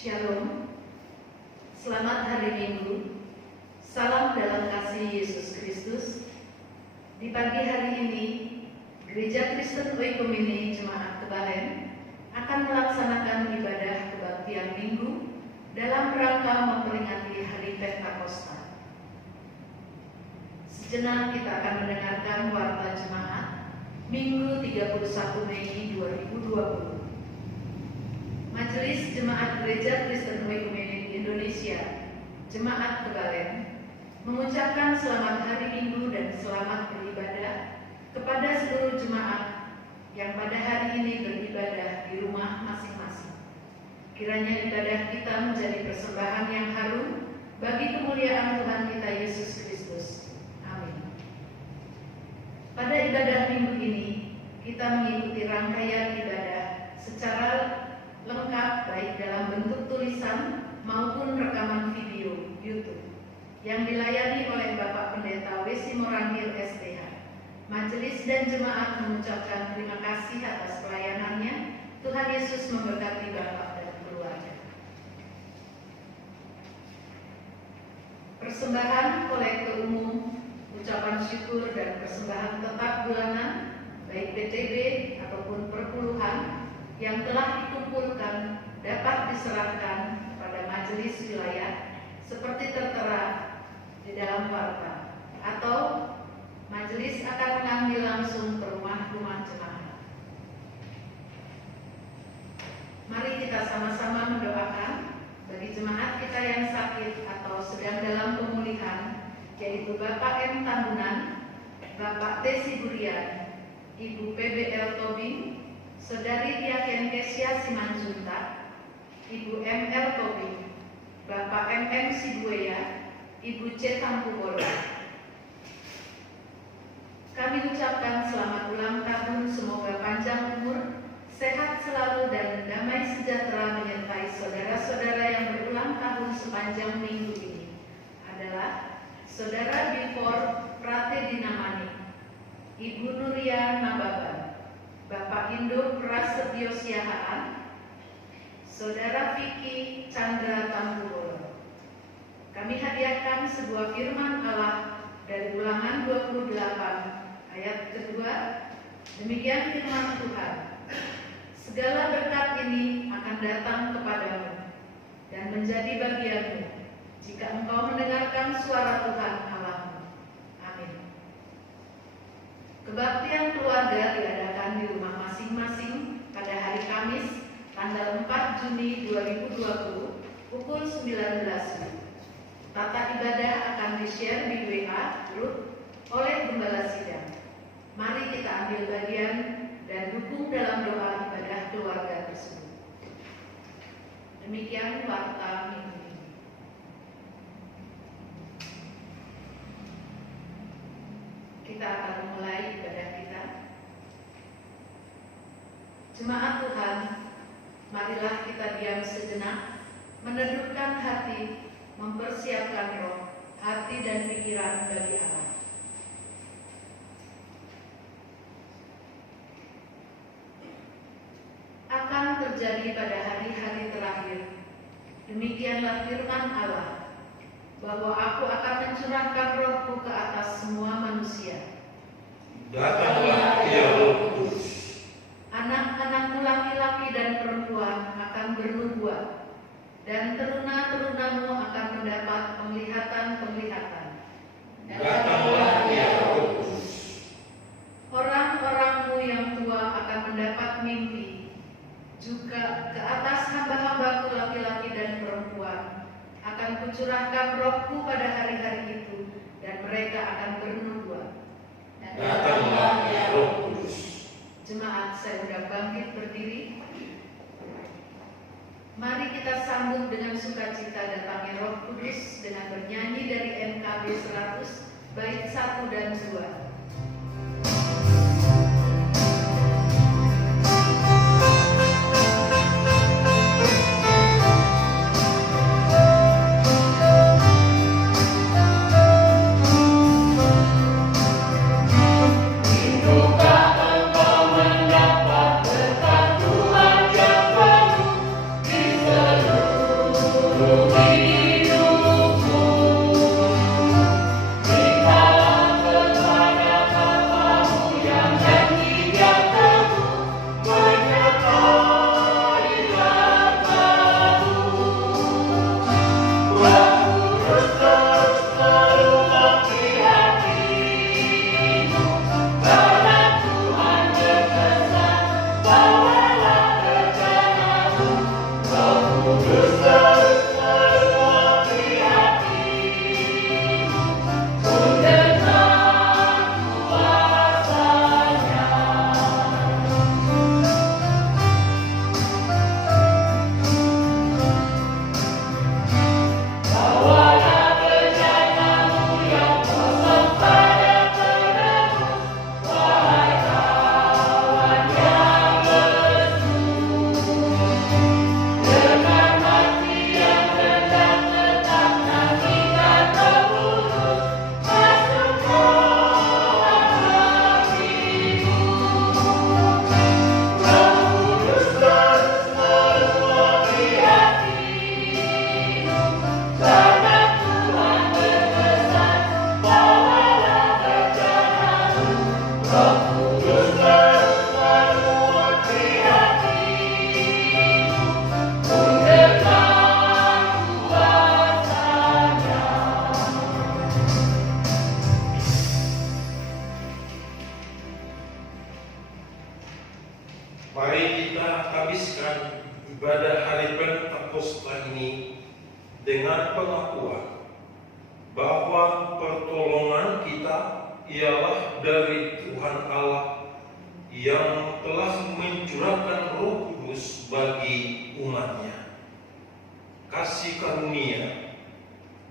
Shalom, selamat hari Minggu, salam dalam kasih Yesus Kristus. Di pagi hari ini, Gereja Kristen Oikumene Jemaat Kebalen akan melaksanakan ibadah kebaktian Minggu dalam rangka memperingati Hari Pentakosta. Sejenak kita akan mendengarkan warta jemaat Minggu 31 Mei 2020. Majelis Jemaat Gereja Kristen Oikumene Indonesia, Jemaat Kebalen, mengucapkan selamat hari Minggu dan selamat beribadah kepada seluruh jemaat yang pada hari ini beribadah di rumah masing-masing. Kiranya ibadah kita menjadi persembahan yang harum bagi kemuliaan Tuhan kita Yesus Kristus. Amin. Pada ibadah Minggu ini, kita mengikuti rangkaian ibadah secara lengkap baik dalam bentuk tulisan maupun rekaman video YouTube yang dilayani oleh Bapak Pendeta Wesi Morangil STH. Majelis dan jemaat mengucapkan terima kasih atas pelayanannya. Tuhan Yesus memberkati Bapak dan keluarga. Persembahan kolektor umum, ucapan syukur dan persembahan tetap bulanan baik PTB ataupun perpuluhan yang telah dikumpulkan dapat diserahkan pada majelis wilayah seperti tertera di dalam warta, atau majelis akan mengambil langsung ke rumah-rumah jemaat. Mari kita sama-sama mendoakan bagi jemaat kita yang sakit atau sedang dalam pemulihan, yaitu Bapak M. Tambunan, Bapak T. Siburian, Ibu PBL Tobing, Saudari Diaken Kesia Simanjuntak, Ibu M.L. Tobing, Bapak M.M. Sibuya, Ibu C. Tampubolo. Kami ucapkan selamat ulang tahun, semoga panjang umur, sehat selalu dan damai sejahtera menyertai saudara-saudara yang berulang tahun sepanjang minggu ini. Adalah Saudara Bifor Prate Dinamani, Ibu Nuria Nababan, Bapak Indo Prasetyo Siahaan, Saudara Vicky Chandra Tampubolo. Kami hadiahkan sebuah firman Allah dari Ulangan 28 ayat kedua. Demikian firman Tuhan. Segala berkat ini akan datang kepadamu dan menjadi bagianmu jika engkau mendengarkan suara Tuhan Allahmu. Amin. Kebaktian keluarga diadakan di rumah masing-masing pada hari Kamis, tanggal 4 Juni 2020, pukul 19. Tata ibadah akan di-share di WA grup oleh Gembala Sidang. Mari kita ambil bagian dan dukung dalam doa ibadah keluarga tersebut. Demikian warta minggu ini. Kita akan memulai ibadah kita. Jemaat Tuhan, marilah kita diam sejenak, menundukkan hati, mempersiapkan roh, hati dan pikiran bagi Allah. Akan terjadi pada hari-hari terakhir, demikianlah firman Allah, bahwa aku akan mencurahkan rohku ke atas semua manusia. Datanglah ya Roh Kudus. Anak-anakmu laki-laki dan perempuan akan bernubuat, dan teruna-terunamu akan mendapat penglihatan-penglihatan. Datanglah ya Roh Kudus. Orang-orangmu yang tua akan mendapat mimpi, juga ke atas hamba-hambaku laki-laki dan perempuan akan kucurahkan rohku pada hari-hari itu, dan mereka akan bernubuat. Datanglah ya Roh Kudus. Jemaat, saya sudah bangkit berdiri. Mari kita sambut dengan sukacita datangnya Roh Kudus dengan bernyanyi dari MKB 100 bait 1 dan 2. Mendapat berkat Tuhan yang penuh di seluruh Mari kita habiskan ibadah hari Pentakosta ini dengan pengakuan bahwa pertolongan kita ialah dari Tuhan Allah yang telah mencurahkan Roh Kudus bagi umat-Nya. Kasih karunia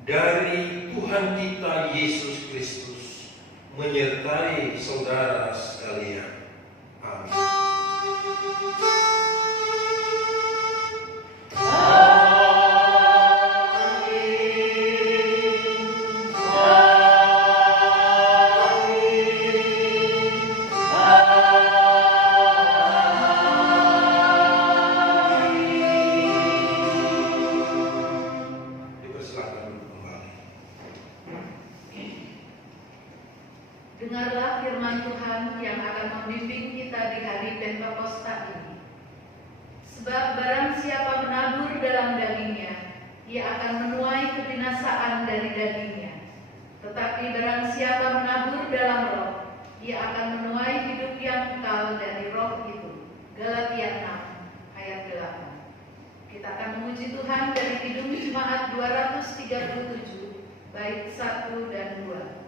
dari Tuhan kita Yesus Kristus menyertai saudara sekalian. Amin. Dengarlah firman Tuhan yang akan membimbing kita di hari Pentakosta ini. Sebab barang siapa menabur dalam dagingnya, ia akan menuai kebinasaan dari dagingnya. Tetapi barang siapa menabur dalam Roh, ia akan menuai hidup yang kekal dari Roh itu. Galatia 6 ayat 8. Kita akan memuji Tuhan dari Kidung Jemaat 237 bait 1 dan 2.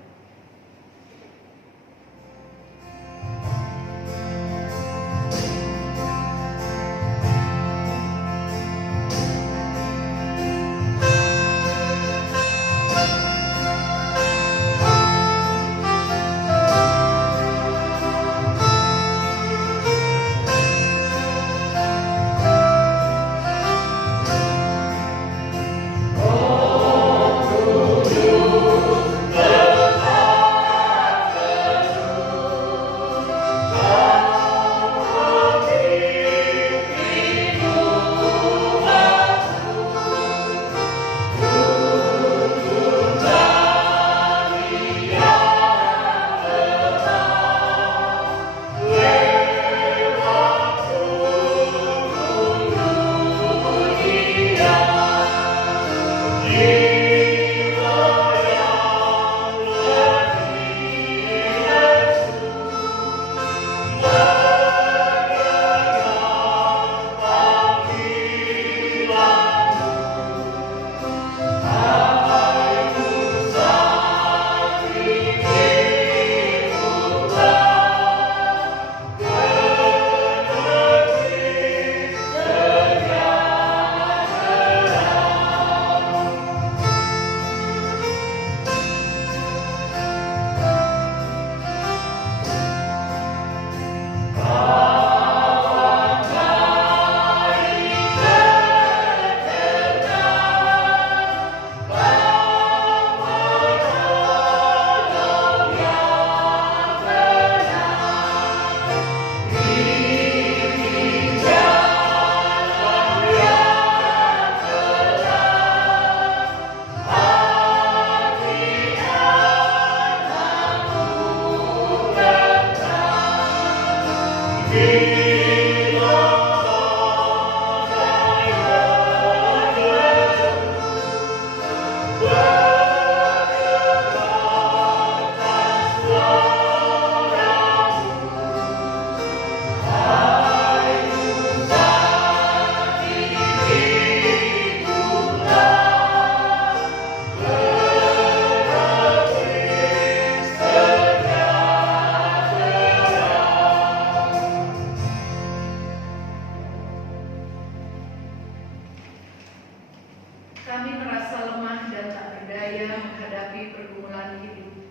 Kami merasa lemah dan tak berdaya menghadapi pergumulan hidup.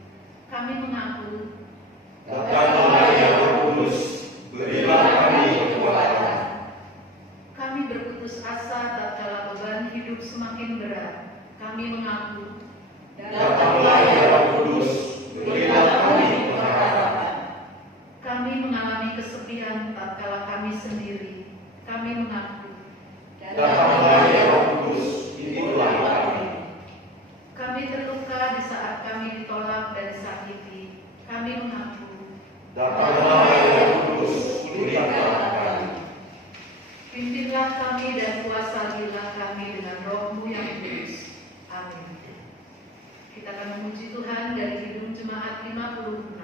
Kami mengaku, Datanglah ya Roh Kudus, berilah kami kekuatan. Kami berputus asa tatkala beban hidup semakin berat. Kami mengaku, Datanglah ya Roh Kudus, berilah kami pengharapan. Kami mengalami kesepian tatkala kami sendiri. Kami mengaku, Datanglah ya Roh Kudus, hiburlah kami. Kami terluka di saat kami ditolak dan disakiti. Kami mengaku, Datanglah puji Tuhan dari Kidung Jemaat 56.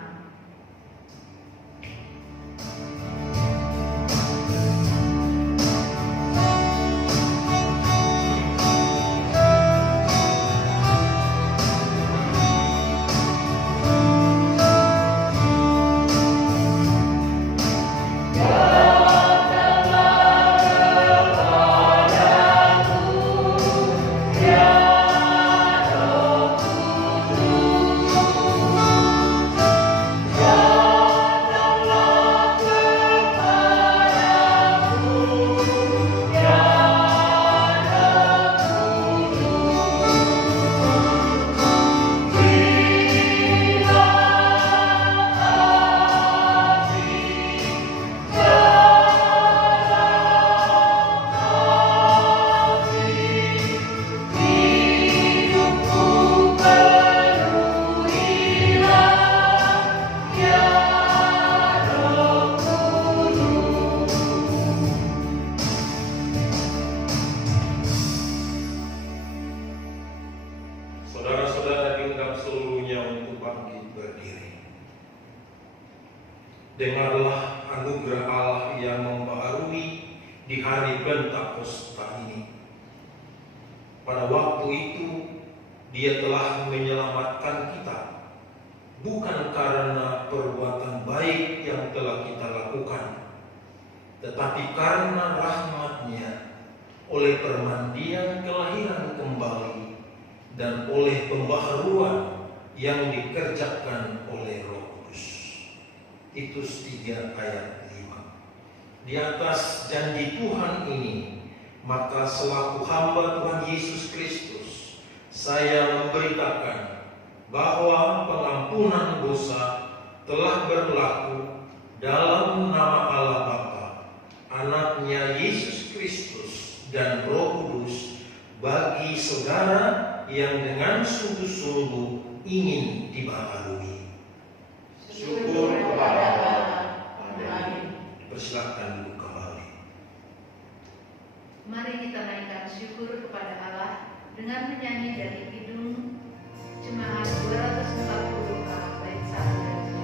Dengarlah anugerah Allah yang membaharui di hari Pentakosta ini. Pada waktu itu, Dia telah menyelamatkan kita, bukan karena perbuatan baik yang telah kita lakukan, tetapi karena rahmat-Nya, oleh permandian kelahiran kembali, dan oleh pembaharuan yang dikerjakan oleh Roh Kudus. Titus 3 ayat 5. Di atas janji Tuhan ini, maka selaku hamba Tuhan Yesus Kristus, saya memberitakan bahwa pengampunan dosa telah berlaku dalam nama Allah Bapa, Anaknya Yesus Kristus, dan Roh Kudus bagi saudara yang dengan sungguh-sungguh ingin dibaharui. Syukur kepada Allah. Amin. Persilakan duduk kembali. Mari kita naikkan syukur kepada Allah dengan menyanyi dari Kidung Jemaat 240 bait 1 dan 1.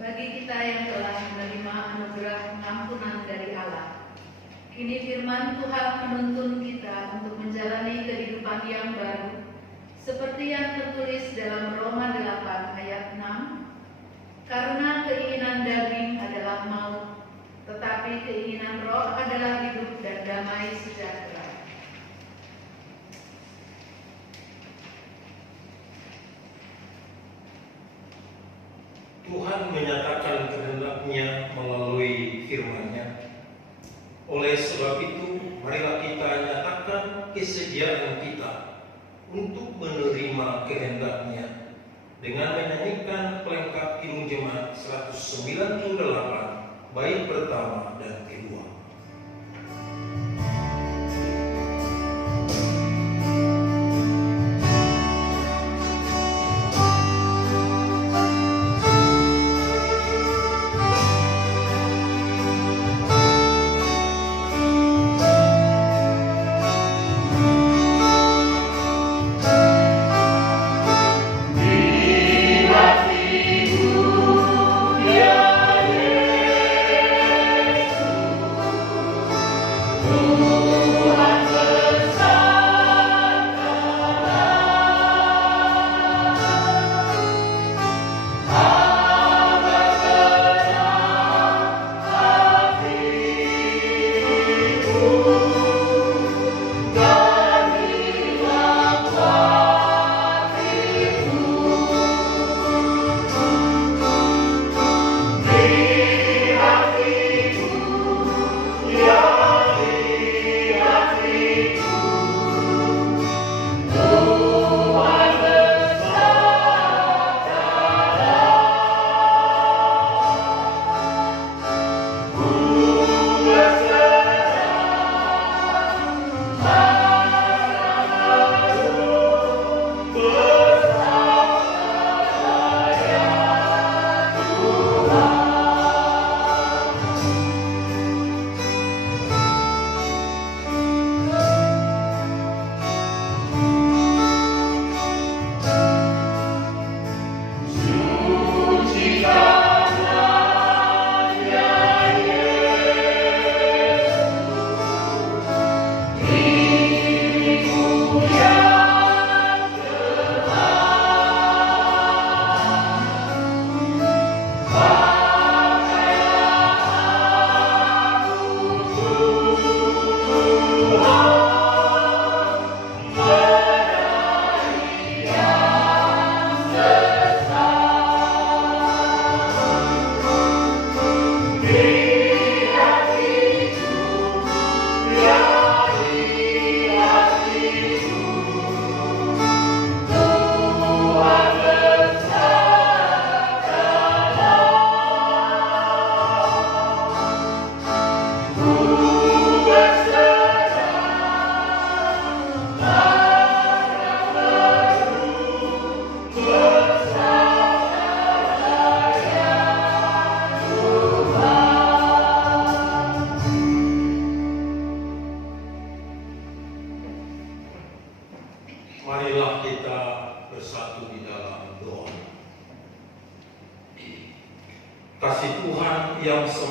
Bagi kita yang telah menerima anugerah pengampunan dari Allah, kini firman Tuhan menuntun kita untuk menjalani kehidupan yang baru, seperti yang tertulis dalam Roma 8 ayat 6. Karena keinginan daging adalah maut, tetapi keinginan roh adalah hidup dan damai sejahtera. Tuhan menyatakan kehendak-Nya melalui firman-Nya. Oleh sebab itu, marilah kita nyatakan kesediaan kita untuk menerima kehendak-Nya dengan menyanyikan pelengkap Kidung Jemaat 198 bait pertama dan kedua.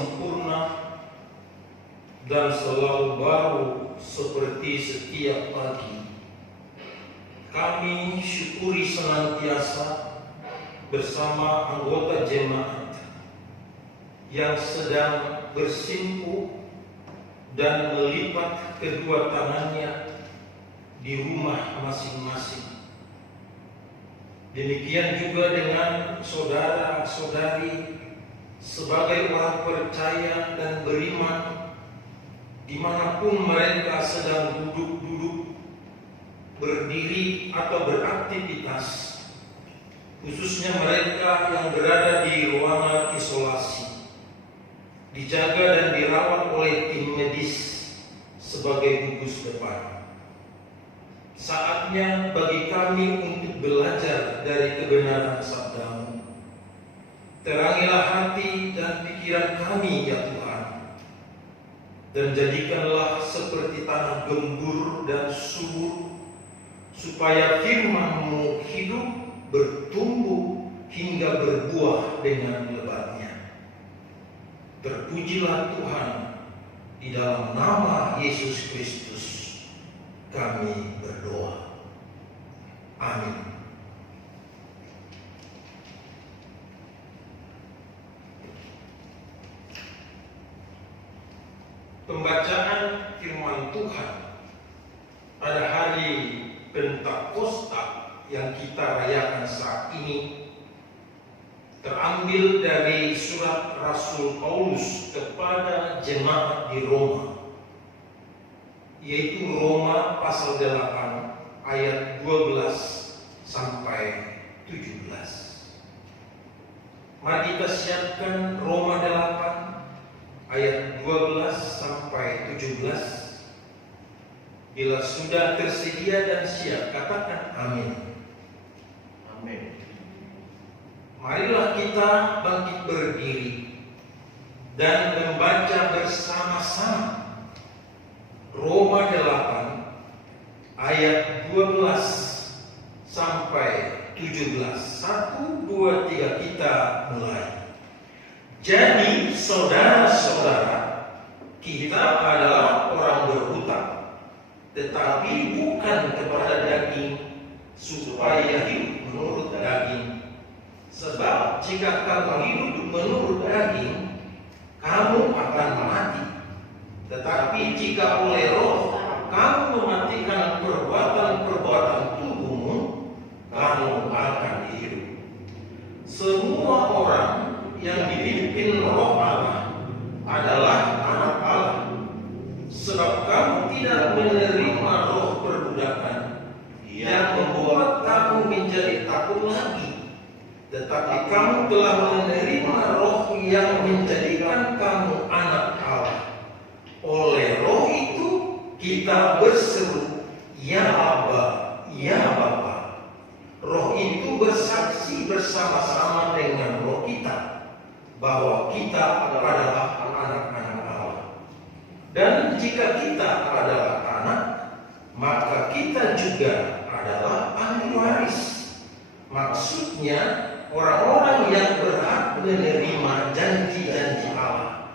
sempurna dan selalu baru seperti setiap pagi. Kami syukuri senantiasa bersama anggota jemaat yang sedang bersimpuh dan melipat kedua tangannya di rumah masing-masing. Demikian juga dengan saudara-saudari sebagai orang percaya dan beriman dimanapun mereka sedang duduk-duduk, berdiri atau beraktivitas, khususnya mereka yang berada di ruangan isolasi, dijaga dan dirawat oleh tim medis sebagai gugus depan. Saatnya bagi kami untuk belajar dari kebenaran sabda-Mu. Terangilah hati dan pikiran kami, ya Tuhan, dan jadikanlah seperti tanah gembur dan subur, supaya firman-Mu hidup, bertumbuh, hingga berbuah dengan lebatnya. Terpujilah Tuhan, di dalam nama Yesus Kristus kami berdoa. Amin. Pembacaan firman Tuhan pada hari Pentakosta yang kita rayakan saat ini terambil dari surat Rasul Paulus kepada jemaat di Roma, yaitu Roma pasal 8 ayat 12 sampai 17. Mari kita siapkan Roma 8 ayat 12 sampai 17. Bila sudah tersedia dan siap, katakan amin. Amin. Marilah kita bangkit berdiri dan membaca bersama-sama Roma 8 ayat 12 sampai 17. 1, 2, 3 kita mulai. Jadi saudara-saudara, kita adalah orang berhutang, tetapi bukan kepada daging, supaya hidup menurut daging. Sebab jika kamu hidup menurut daging, kamu akan mati. Tetapi jika oleh Roh kamu mematikan perbuatan-perbuatan tubuhmu, kamu akan hidup. Semua orang yang dipimpin Roh Allah adalah anak Allah. Sebab kamu tidak menerima roh perbudakan yang membuat kamu menjadi takut lagi, tetapi kamu telah menerima roh yang menjadikan kamu anak Allah. Oleh roh itu kita berseru, ya Aba, ya Bapa. Roh itu bersaksi bersama-sama dengan roh kita bahwa kita adalah anak-anak Allah. Dan jika kita adalah anak, maka kita juga adalah ahli waris. Maksudnya orang-orang yang berhak menerima janji-janji Allah,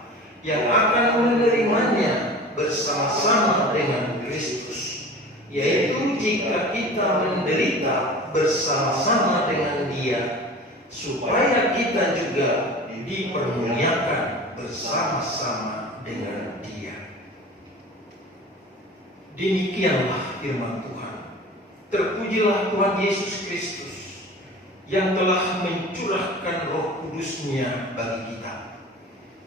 yang akan menerimanya bersama-sama dengan Kristus, yaitu jika kita menderita bersama-sama dengan Dia, supaya kita juga dipermuliakan bersama-sama dengan Dia. Demikianlah firman Tuhan. Terpujilah Tuhan Yesus Kristus yang telah mencurahkan Roh Kudus-Nya bagi kita.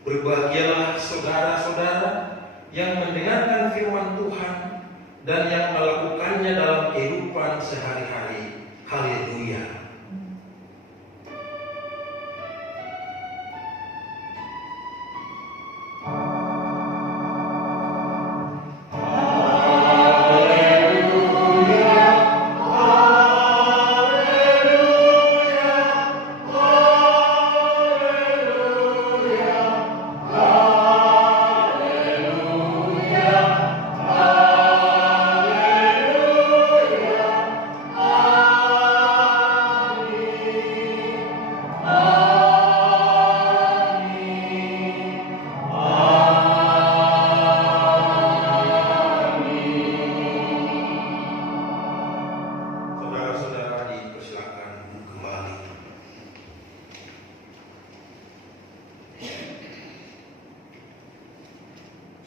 Berbahagialah saudara-saudara yang mendengarkan firman Tuhan dan yang melakukannya dalam kehidupan sehari-hari. Haleluya.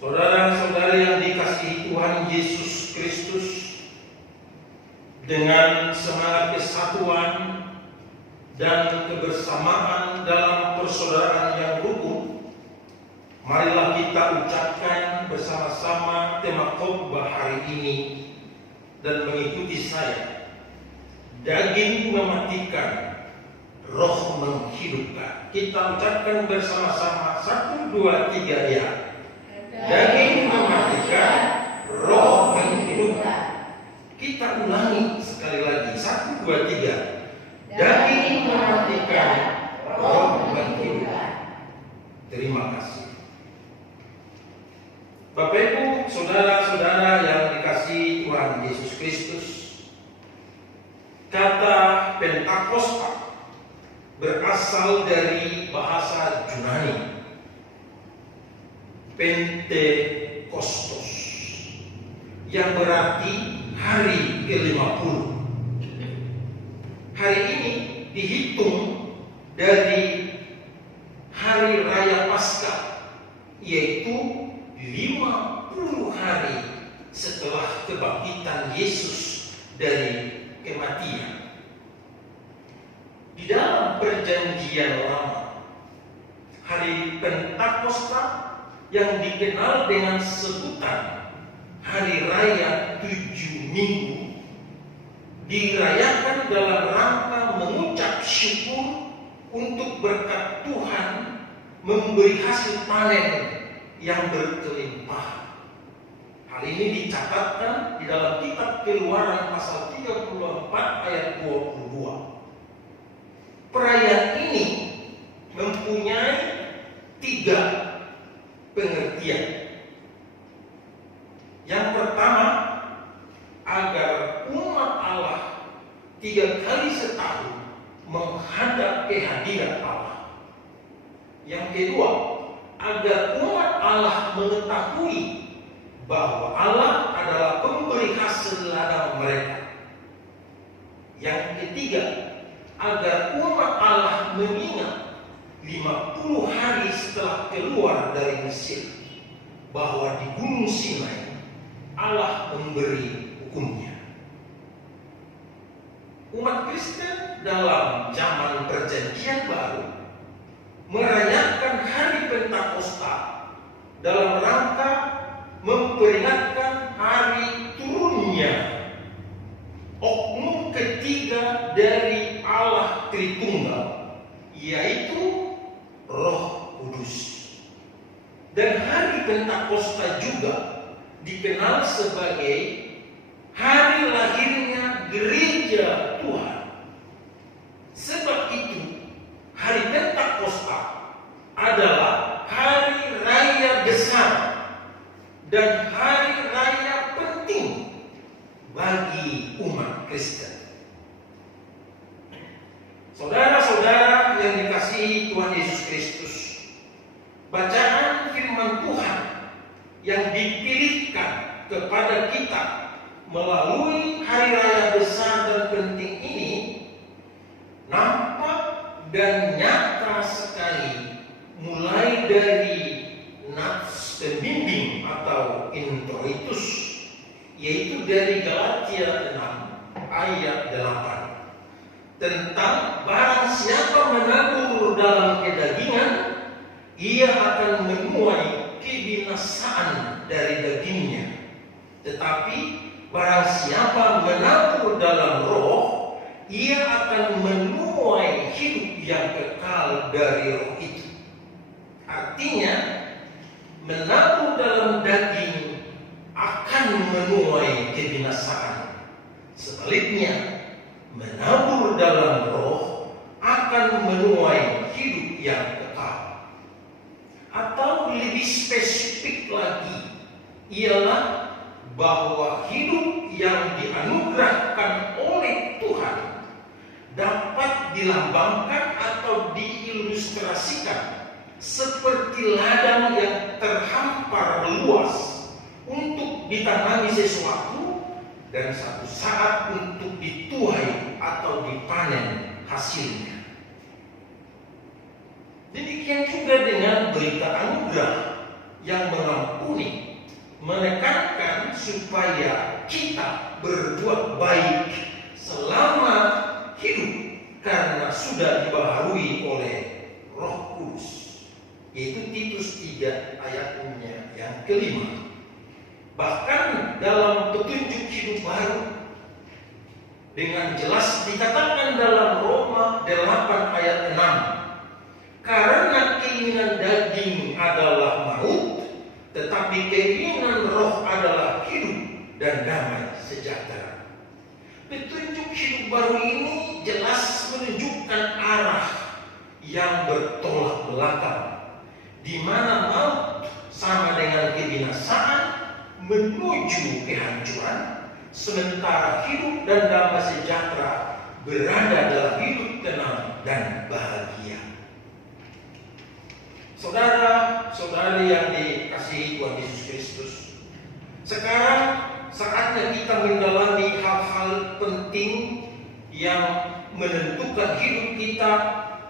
Saudara-saudari yang dikasihi Tuhan Yesus Kristus, dengan semangat kesatuan dan kebersamaan dalam persaudaraan yang rukun, marilah kita ucapkan bersama-sama tema khotbah hari ini dan mengikuti saya. Daging mematikan, roh menghidupkan. Kita ucapkan bersama-sama 1, 2, 3 ya. Daging mematikan, roh menghidupkan. Kita ulangi sekali lagi 1, 2, 3. Daging mematikan, roh menghidupkan. Terima kasih. Bapak Ibu, saudara-saudara yang dikasihi Tuhan Yesus Kristus, kata Pentakosta berasal dari bahasa Yunani Pentekostos, yang berarti hari ke-50. Hari ini dihitung dari hari raya Paskah, yaitu 50 hari setelah kebangkitan Yesus dari kematian. Di dalam Perjanjian Lama, hari Pentakosta yang dikenal dengan sebutan Hari Raya 7 Minggu dirayakan dalam rangka mengucap syukur untuk berkat Tuhan memberi hasil panen yang berkelimpahan. Hal ini dicatatkan di dalam kitab Keluaran pasal 34 ayat 22. Perayaan ini mempunyai 3 pengertian. Yang pertama, agar umat Allah 3 kali setahun menghadap kehadiran Allah. Yang kedua, agar umat Allah mengetahui bahwa Allah adalah pemberi hasil ladang mereka. Yang ketiga, agar umat Allah mengingat 50 hari setelah keluar dari Mesir, bahwa di Gunung Sinai Allah memberi hukumnya. Umat Kristen dalam zaman Perjanjian Baru merayakan hari Pentakosta dalam rangka memperingatkan hari turunnya oknum ketiga dari Allah Tritunggal, yaitu Roh Kudus. Dan hari Pentakosta juga dikenal sebagai hari lahirnya gereja Tuhan. Sebab itu, hari Pentakosta adalah hari raya besar dan hari raya penting bagi umat Kristen. Saudara-saudara yang dikasihi Tuhan Yesus Kristus, bacaan firman Tuhan yang dipilihkan kepada kita melalui hari raya besar dan penting ini nampak dan nyata sekali mulai dari nats pembimbing atau introitus, yaitu dari Galatia 6 ayat 8, tentang barang siapa menabur dalam kedagingan, ia akan menuai kebinasaan dari dagingnya. Tetapi barang siapa menabur dalam roh, ia akan menuai hidup yang kekal dari roh itu. Artinya, menabur dalam daging akan menuai kebinasaan. Sebaliknya, menabur dalam roh akan menuai hidup yang kekal. Atau lebih spesifik lagi, ialah bahwa hidup yang dianugerahkan oleh Tuhan dapat dilambangkan atau diilustrasikan seperti ladang yang terhampar luas untuk ditanami sesuatu dan satu saat untuk dituai atau dipanen hasilnya. Demikian juga dengan berita anugerah yang mengampuni, menekankan supaya kita berbuat baik selama hidup karena sudah dibaharui oleh Roh Kudus. Yaitu Titus 3 ayatnya yang kelima. Bahkan dalam petunjuk hidup baru dengan jelas dikatakan dalam Roma 8 ayat 6, karena keinginan daging adalah maut, tetapi keinginan roh adalah hidup dan damai sejahtera. Petunjuk hidup baru ini jelas menunjukkan arah yang bertolak belakang, di mana maut sama dengan kebinasaan menuju kehancuran, sementara hidup dan damai sejahtera berada dalam hidup tenang dan bahagia. Saudara-saudari yang dikasihi Tuhan Yesus Kristus, sekarang saatnya kita mendalami hal-hal penting yang menentukan hidup kita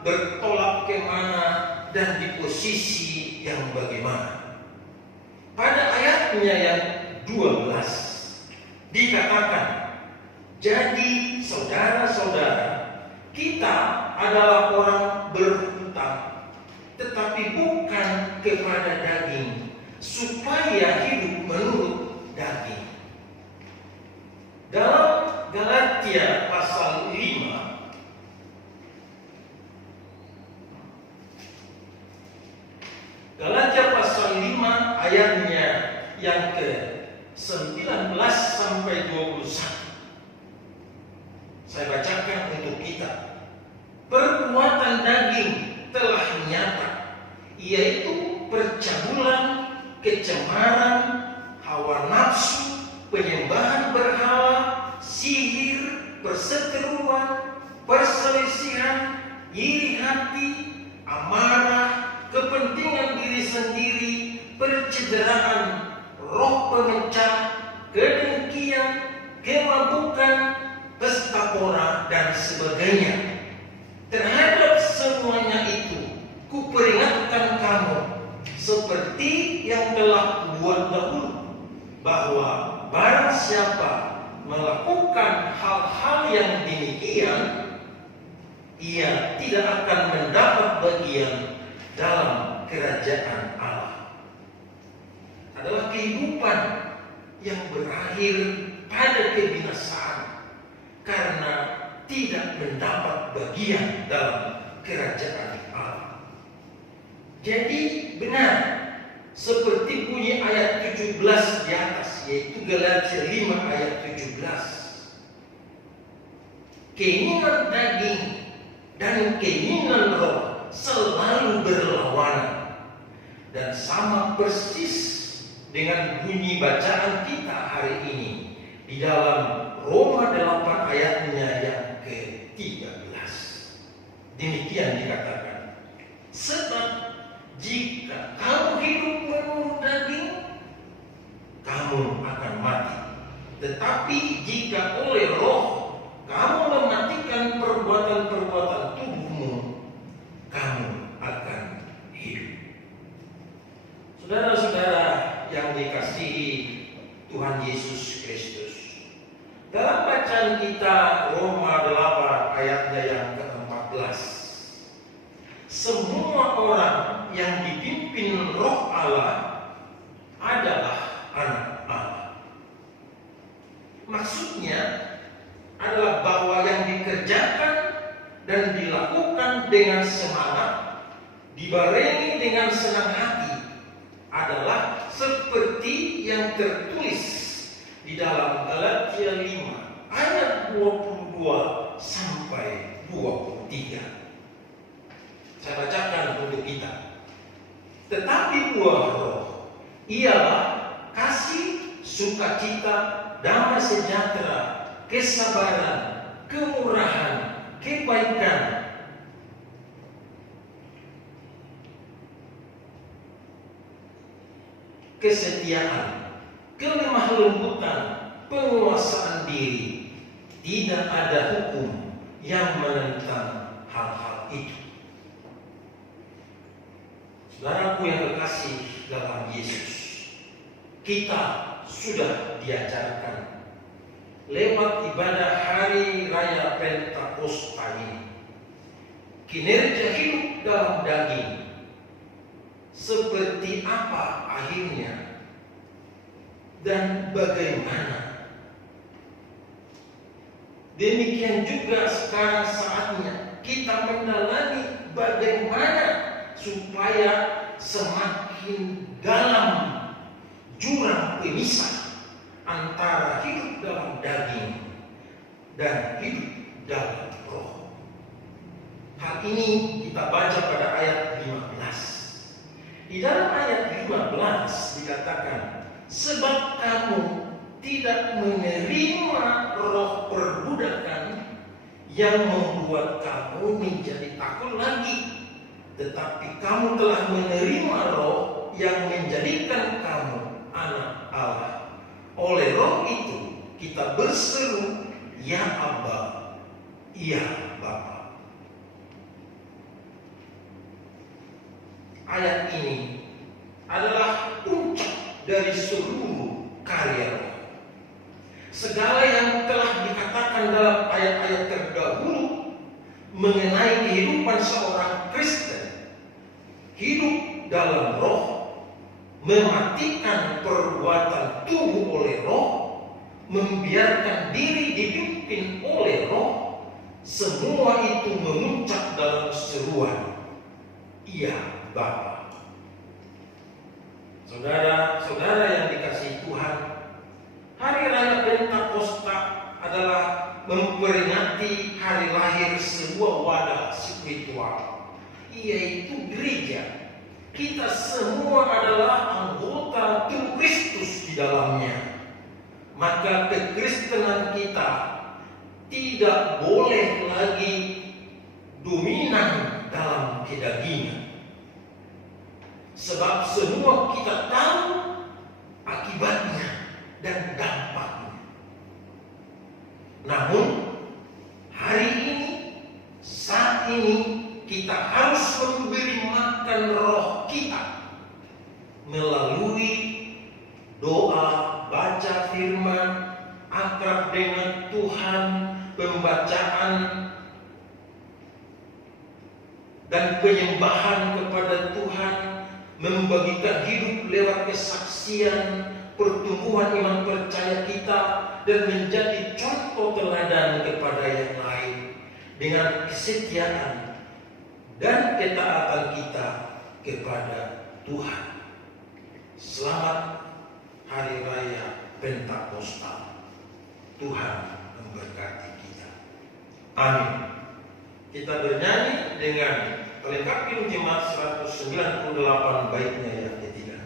bertolak kemana dan di posisi yang bagaimana. Pada ayatnya yang 12 dikatakan, jadi saudara-saudara, kita adalah orang berhutang, tetapi bukan kepada daging, supaya hidup menurut daging. Dalam Galatia pasal 5 ayatnya yang ke-19 sampai 21. Saya bacakan untuk kita. Perbuatan daging telah nyata, yaitu percabulan, kecemaran, hawa nafsu, penyembahan berhala, sihir, perseteruan, perselisihan, iri hati, amarah, kepentingan diri sendiri, percederaan, roh pemecah, kedengkian, kemabukan, pesta pora, dan sebagainya. Terhadap semuanya itu, kuperingatkan kamu, seperti yang telah kubuat dahulu, bahwa barang siapa melakukan hal-hal yang demikian, ia tidak akan mendapat bagian dalam kerajaan Allah. Adalah kehidupan yang berakhir pada kebinasaan karena tidak mendapat bagian dalam kerajaan Allah. Jadi benar seperti bunyi ayat 17 di atas, yaitu Galatia 5 ayat 17. Keinginan daging dan keinginan roh selalu berlawanan, dan sama persis dengan bunyi bacaan kita hari ini di dalam Roma 8 ayatnya yang ke-13. Demikian dikatakan, sebab jika kamu hidup menurut daging, kamu akan mati. Tetapi jika oleh roh kamu mematikan perbuatan-perbuatan tubuhmu, kamu akan hidup. Saudara-saudara yang dikasihi Tuhan Yesus Kristus, dalam bacaan kita Roma 8 ayatnya yang ke-14, semua orang yang dipimpin Roh Allah adalah anak Allah. Maksudnya adalah bahwa yang dikerjakan dan dilakukan dengan semangat, dibarengi dengan senang hati, adalah seperti yang tertulis di dalam Galatia 5 ayat 22 sampai 23. Saya bacakan untuk kita. Tetapi buah roh ialah kasih, sukacita, damai sejahtera, kesabaran, kemurahan, kebaikan, kesetiaan, kelemah lembutan, penguasaan diri. Tidak ada hukum yang menentang hal-hal itu. Saudaraku yang terkasih dalam Yesus. Kita sudah diajarkan lewat ibadah hari raya Pentakosta ini. Kinerja hidup dalam daging seperti apa akhirnya dan bagaimana. Demikian juga sekarang saatnya kita mendalami bagaimana supaya semakin dalam jurang pemisah antara hidup dalam daging dan hidup dalam roh. Hal ini kita baca pada ayat 15. Di dalam ayat 15 dikatakan, sebab kamu tidak menerima roh perbudakan yang membuat kamu menjadi takut lagi, tetapi kamu telah menerima roh yang menjadikan kamu anak Allah. Oleh roh itu kita berseru, ya Abba, ya Bapa. Ayat ini adalah puncak dari seluruh karya roh. Segala yang telah dikatakan dalam ayat-ayat terdahulu mengenai kehidupan seorang Kristen, hidup dalam roh, mematikan perbuatan tubuh oleh roh, membiarkan diri dipimpin oleh roh, semua itu memuncak dalam seruan, ya Bapa. Saudara-saudara yang dikasihi Tuhan, hari raya Pentakosta adalah memperingati hari lahir sebuah wadah spiritual, yaitu gereja. Kita semua adalah anggota tubuh Kristus di dalamnya. Maka kekristenan kita tidak boleh lagi dominan dalam kedagingan. Sebab semua kita tahu akibatnya dan dampaknya. Namun hari ini, saat ini kita harus memberi makan roh kita melalui doa, baca firman, akrab dengan Tuhan, pembacaan dan penyembahan kepada Tuhan, membagikan hidup lewat kesaksian, pertumbuhan iman percaya kita, dan menjadi contoh teladan kepada yang lain dengan kesetiaan dan ketaatan kita kepada Tuhan. Selamat Hari Raya Pentakosta. Tuhan memberkati kita. Amin. Kita bernyanyi dengan melengkapi jemaat 198 baitnya yang ketiga.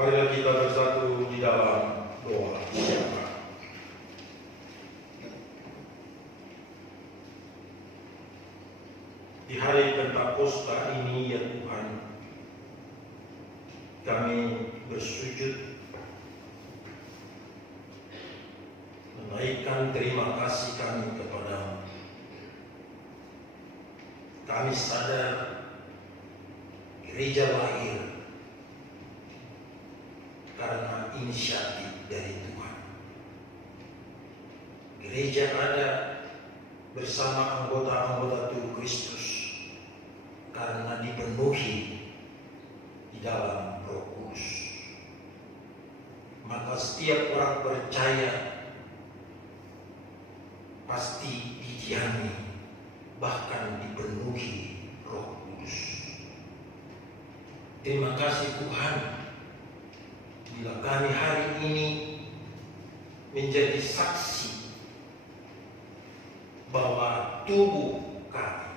Marilah kita bersatu di dalam doa. Di hari Pentakosta ini ya Tuhan, kami bersujud menaikkan terima kasih kami kepadamu. Kami sadar gereja lahir karena inisiatif dari Tuhan. Gereja ada bersama anggota-anggota tubuh Kristus karena dipenuhi di dalam Roh Kudus. Maka setiap orang percaya pasti didiami, bahkan dipenuhi Roh Kudus. Terima kasih Tuhan, bila kami hari ini menjadi saksi bahwa tubuh kami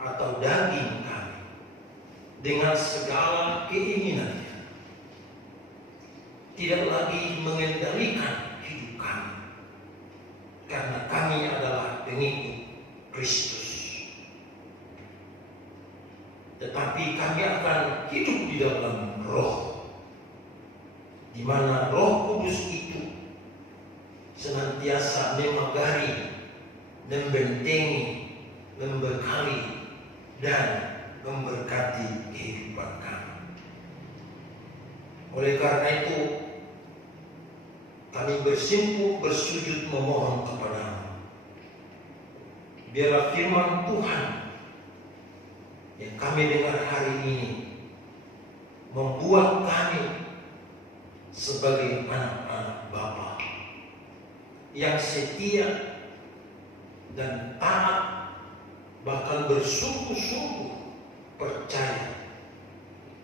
atau daging kami dengan segala keinginannya tidak lagi mengendalikan hidup kami, karena kami adalah pengikut Kristus. Tetapi kami akan hidup di dalam Roh, di mana Roh Kudus itu senantiasa memagari, membentengi, membekali, dan memberkati kehidupan kami. Oleh karena itu, kami bersimpuh bersujud memohon kepadamu. Biarlah firman Tuhan yang kami dengar hari ini membuat kami sebagai anak-anak Bapa yang setia dan taat, bahkan bersungguh-sungguh percaya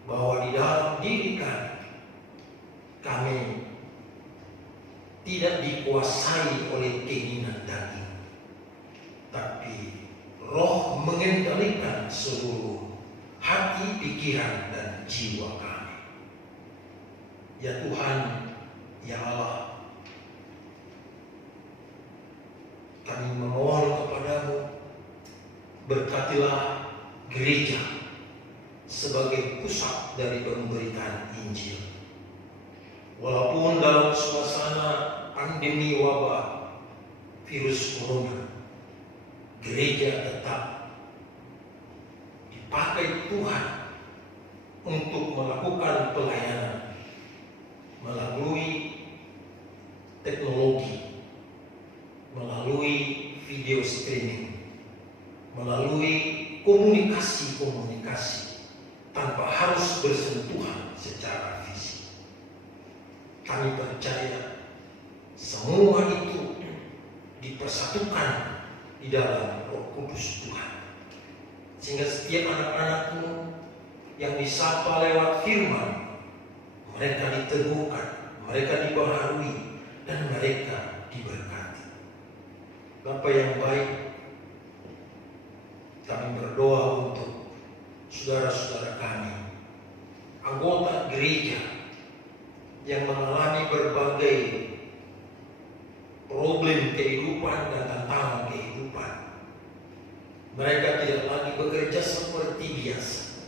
bahwa di dalam diri kami tidak dikuasai oleh keinginan daging, tapi Roh mengendalikan seluruh hati, pikiran, dan jiwa kami. Ya Tuhan, ya Allah, kami memohon kepadamu, berkatilah gereja sebagai pusat dari pemberitaan Injil. Walaupun dalam suasana pandemi wabah virus corona, gereja tetap dipakai Tuhan untuk melakukan pelayanan melalui teknologi, melalui video streaming, melalui komunikasi tanpa harus bersentuhan secara fisik. Kami percaya semua itu dipersatukan di dalam Roh Kudus Tuhan, sehingga setiap anak-anakmu yang disapa lewat firman, mereka diteguhkan, mereka dibaharui, dan mereka diberkati. Bapa yang baik, kami berdoa untuk saudara-saudara kami, anggota gereja yang mengalami berbagai problem kehidupan dan tantangan kehidupan. Mereka tidak lagi bekerja seperti biasa,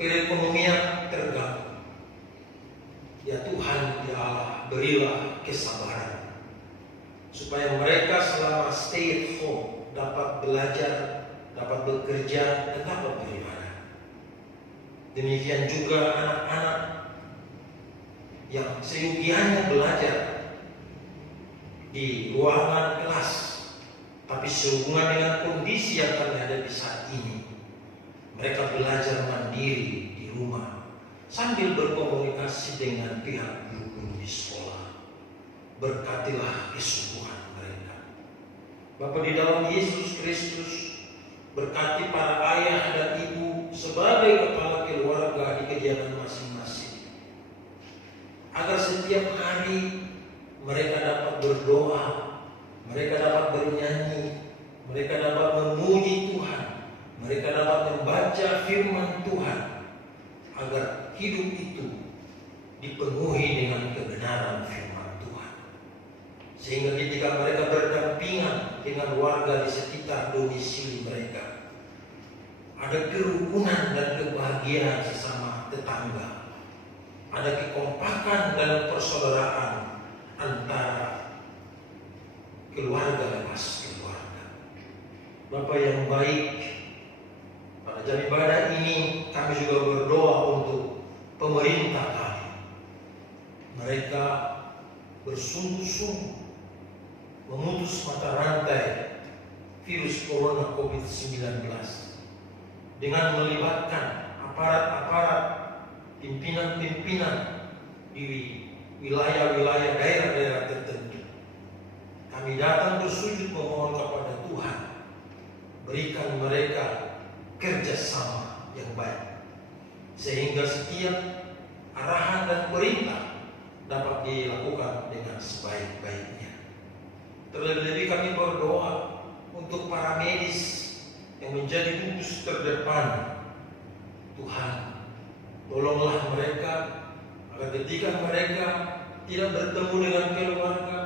perekonomian terganggu. Ya Tuhan, ya Allah, berilah kesabaran supaya mereka selama stay at home dapat belajar, dapat bekerja, dan dapat beribadah. Demikian juga anak-anak yang seyogianya belajar di ruangan kelas, tapi sehubungan dengan kondisi yang kami hadapi saat ini, mereka belajar mandiri di rumah sambil berkomunikasi dengan pihak guru di sekolah. Berkatilah kesungguhan mereka. Bapa di dalam Yesus Kristus, berkati para ayah dan ibu sebagai kepala keluarga di kediaman masing-masing, agar setiap hari mereka dapat berdoa, mereka dapat bernyanyi, mereka dapat memuji Tuhan, mereka dapat membaca firman Tuhan, agar hidup itu dipenuhi dengan kebenaran firman Tuhan. Sehingga ketika mereka berdampingan dengan warga di sekitar domisili mereka, ada kerukunan dan kebahagiaan kebahagiaan sesama tetangga. Ada kekompakan dalam persaudaraan antara keluarga lepas keluarga. Bapak yang baik, pada jam ibadah ini kami juga berdoa untuk pemerintah kami. Mereka bersungguh-sungguh memutus mata rantai virus corona COVID-19 dengan melibatkan aparat-aparat, pimpinan-pimpinan di wilayah-wilayah daerah-daerah tertentu. Kami datang bersujud memohon kepada Tuhan, berikan mereka kerjasama yang baik, sehingga setiap arahan dan perintah dapat dilakukan dengan sebaik-baiknya. Terlebih kami berdoa untuk para medis yang menjadi gugus terdepan. Tuhan, tolonglah mereka agar ketika mereka tidak bertemu dengan keluarga,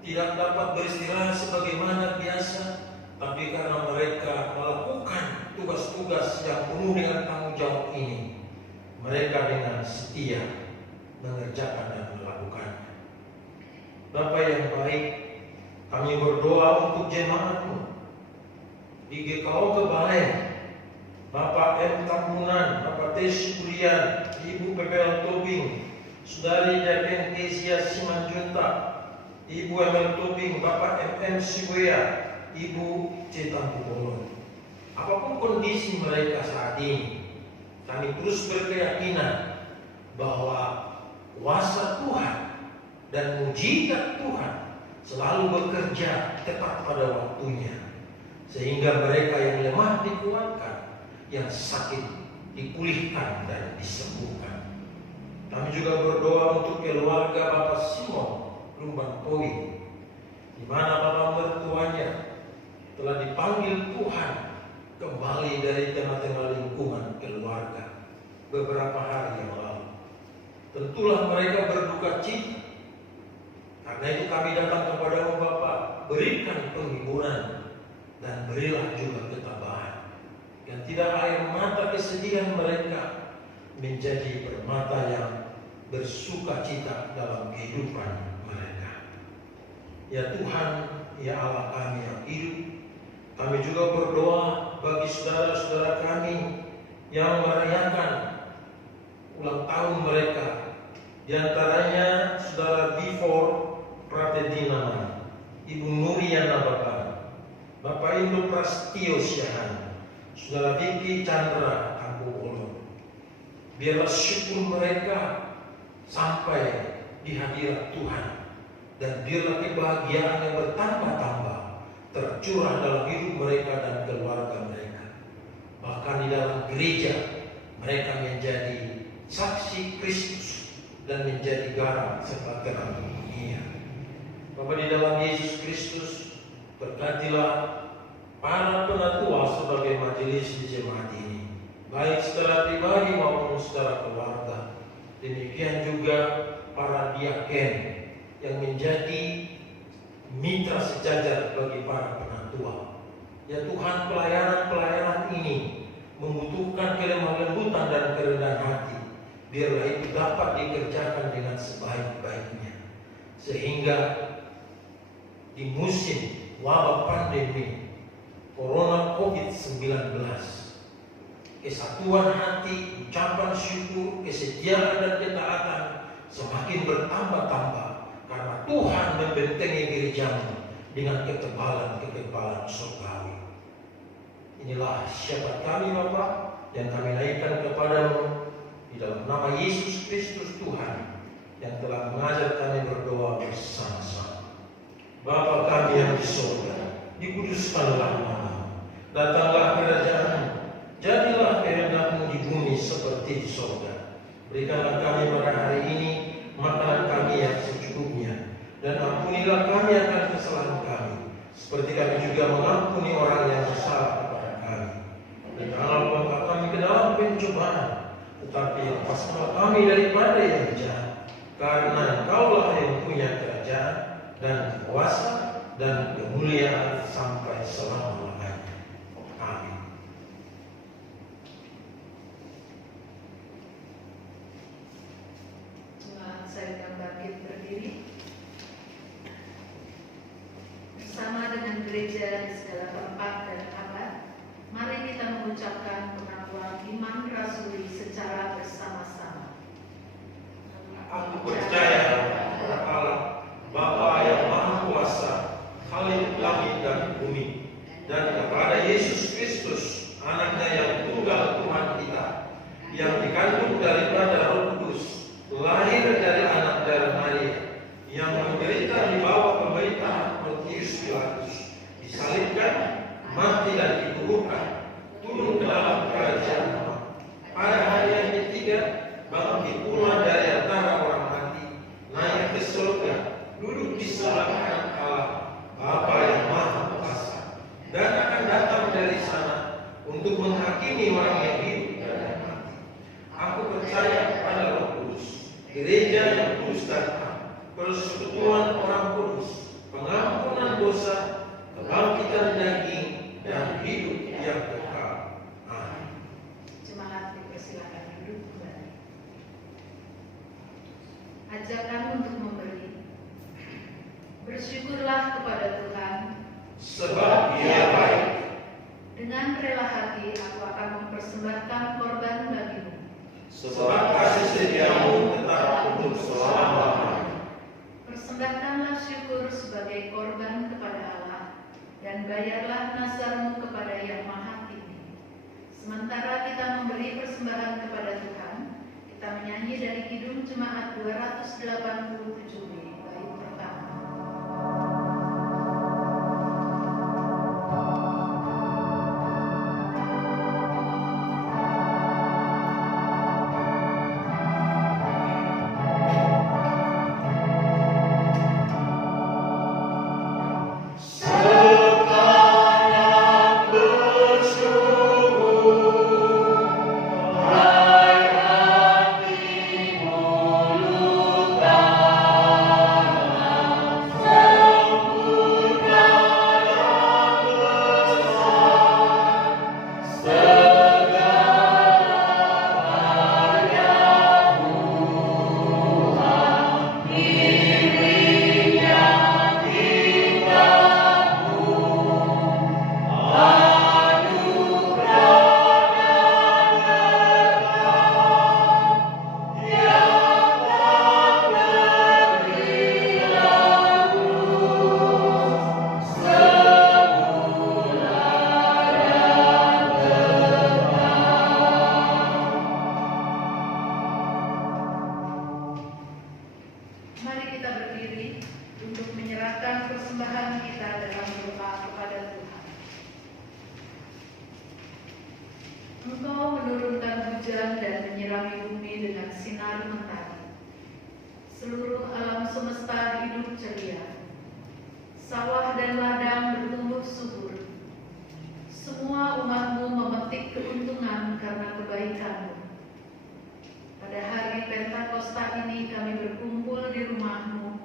tidak dapat beristirahat sebagaimana biasa, tapi karena mereka melakukan tugas-tugas yang penuh dengan tanggung jawab ini, mereka dengan setia mengerjakan dan melakukannya. Bapak yang baik, kami berdoa untuk jemaat-Mu di GKO Kebalen, Bapak M. Tambunan, Bapak T. Syukrian, Ibu PPL Tobing, Saudari Jaken Kezia Simanjunta, Ibu ML Tobing, Bapak MM Sibuya, Ibu C. Tambubolon. Apapun kondisi mereka saat ini, kami terus berkeyakinan bahwa kuasa Tuhan dan mujizat Tuhan selalu bekerja tepat pada waktunya, sehingga mereka yang lemah dikuatkan, yang sakit dipulihkan dan disembuhkan. Kami juga berdoa untuk keluarga Bapak Simon Lumban Poi, di mana Bapak mertuanya telah dipanggil Tuhan kembali dari tengah-tengah lingkungan keluarga beberapa hari yang lalu. Tentulah mereka berduka cita. Karena itu kami datang kepada-Mu Bapa, berikan penghiburan dan berilah juga ketabahan, dan tidak air mata kesedihan mereka menjadi permata yang bersuka cita dalam kehidupan mereka. Ya Tuhan, ya Allah kami yang hidup, kami juga berdoa bagi saudara-saudara kami yang merayakan ulang tahun mereka, di antaranya saudara Bifor Pratedina, Ibu Nuriana Bapak Indo Prastio Syahan, saudara Vicky Chandra Tambubolon. Biarlah syukur mereka sampai di hadirat Tuhan, dan biarlah kebahagiaan yang bertambah-tambah tercurah dalam hidup mereka dan keluarga mereka. Bahkan di dalam gereja mereka menjadi saksi Kristus dan menjadi garam serta terang dunia. Bapa di dalam Yesus Kristus, berkatilah para penatua sebagai majelis di jemaat ini, baik secara pribadi maupun secara keluarga. Demikian juga para diaken yang menjadi mitra sejajar bagi para penatua. Ya Tuhan, pelayanan-pelayanan ini membutuhkan kelemah lembutan dan kerendahan hati. Biarlah itu dapat dikerjakan dengan sebaik-baiknya, sehingga di musim wabah pandemi Corona COVID-19, kesatuan hati, ucapan syukur, kesetiaan dan ketaatan semakin bertambah-tambah, karena Tuhan membentengi gereja-Mu dengan kekebalan surgawi. Inilah syafaat kami Bapa yang kami naikkan kepada-Mu di dalam nama Yesus Kristus Tuhan, yang telah mengajar kami berdoa bersama-sama. Bapa kami yang di surga, dikuduskanlah nama-Mu, datanglah kerajaan-Mu, jadilah kehendak-Mu di bumi seperti di surga. Berikanlah kami pada hari ini makanan kami yang secukupnya, dan ampunilah kami akan kesalahan kami, seperti kami juga mengampuni orang yang bersalah kepada kami. Dan janganlah kami ke dalam pencobaan, tetapi lepaskanlah kami daripada yang jahat, karena Engkaulah yang punya kerajaan dan kuasa dan kemuliaan sampai selama-lamanya. Amin. bangkit berdiri. Bersama dengan gereja di segala tempat dan abad, mari kita mengucapkan pengakuan iman rasuli secara bersama-sama. Aku percaya kepada Allah, Bapa yang Maha Kuasa, Khalik langit dan bumi, dan kepada Yesus Kristus, Anaknya yang tunggal Tuhan kita, yang dikandung daripada Roh Kudus, lahir dari anak darah Maria, yang menderita di bawah pemerintahan Pontius Pilatus, disalibkan, mati dan dikuburkan, turun ke dalam kerajaan Allah. Pada hari yang ketiga, bangkit pula dari antara orang mati, naik ke surga, duduk di sebelah kanan Allah, Bapa yang Maha Kuasa, dan akan datang dari sana untuk menghakimi orang yang hidup dan yang mati. Aku percaya kepada Roh Kudus, gereja yang kudus dan am, persekutuan orang kudus, pengampunan dosa, kebangkitan daging, dan hidup yang kekal. Amin. Jemaat dipersilakan duduk kembali. Ajakan untuk memberi. Bersyukurlah kepada Tuhan, Sebab Dia baik. dengan rela hati aku akan mempersembahkan korban bagimu. Sebab kasih setiamu tetap untuk selama-lamanya. Persembahkanlah syukur sebagai korban kepada Allah, dan bayarlah nazarmu kepada Yang Maha Tinggi. Sementara kita memberi persembahan kepada Tuhan, kita menyanyi dari Kidung Jemaat 287b, bait pertama. Mari kita berdiri untuk menyerahkan persembahan kita dalam doa kepada Tuhan. Engkau menurunkan hujan dan menyirami bumi dengan sinar mentari. Seluruh alam semesta hidup ceria. Sawah dan ladang bertumbuh subur. Semua umatmu memetik keuntungan karena kebaikanmu. Pada hari Pentakosta ini kami berkumpul di rumahmu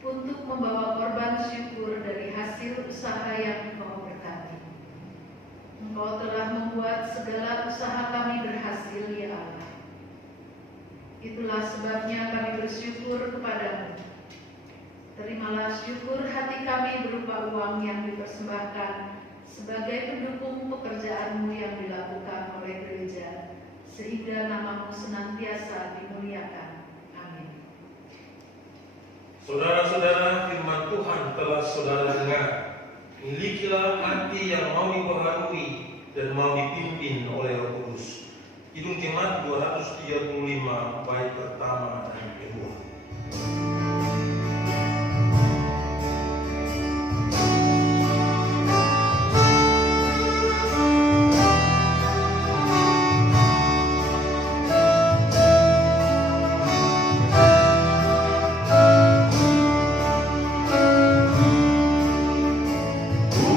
untuk membawa korban syukur dari hasil usaha yang Engkau berkati. Engkau telah membuat segala usaha kami berhasil, ya Allah. Itulah sebabnya kami bersyukur kepadamu. Terimalah syukur hati kami berupa uang yang dipersembahkan sebagai pendukung pekerjaanmu yang dilakukan oleh gereja, sehingga namamu senantiasa dimuliakan. Amin. Saudara-saudara, firman Tuhan telah saudara dengar. Milikilah hati yang mau dipengaruhi dan mau dipimpin oleh Roh Kudus. Kidung Jemaat 235 bait pertama dan kedua. Ku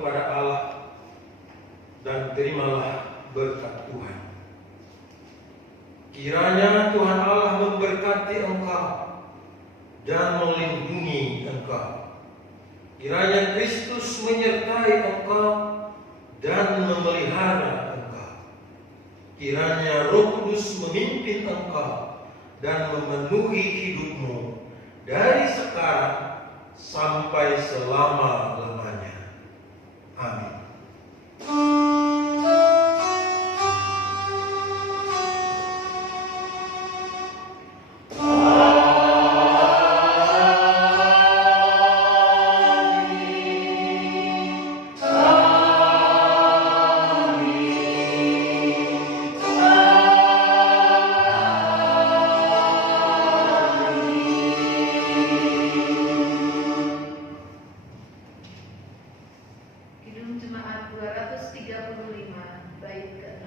kepada Allah dan terimalah berkat Tuhan. Kiranya Tuhan Allah memberkati engkau dan melindungi engkau. Kiranya Kristus menyertai engkau dan memelihara engkau. Kiranya Roh Kudus memimpin engkau dan memenuhi hidupmu dari sekarang sampai selama-lamanya. Amin. Kidung Jemaat 235 bait ke-6.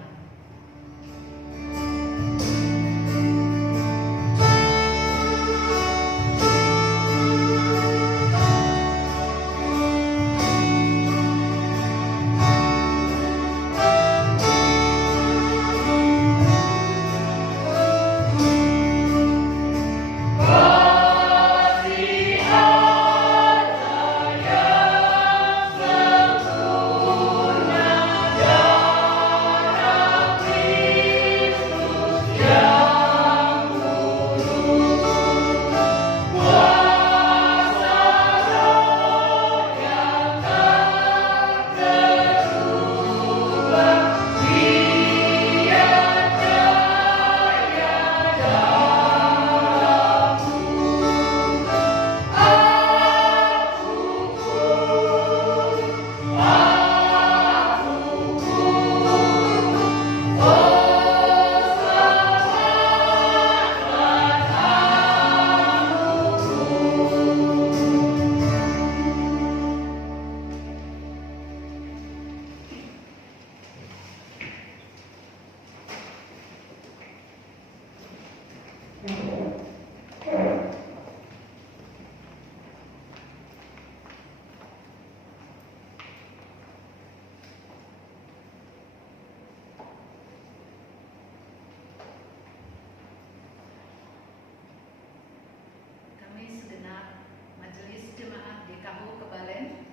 Kami segenap Majelis Jemaat DKU Kebalen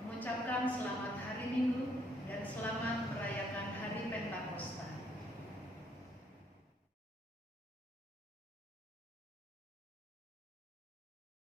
mengucapkan selamat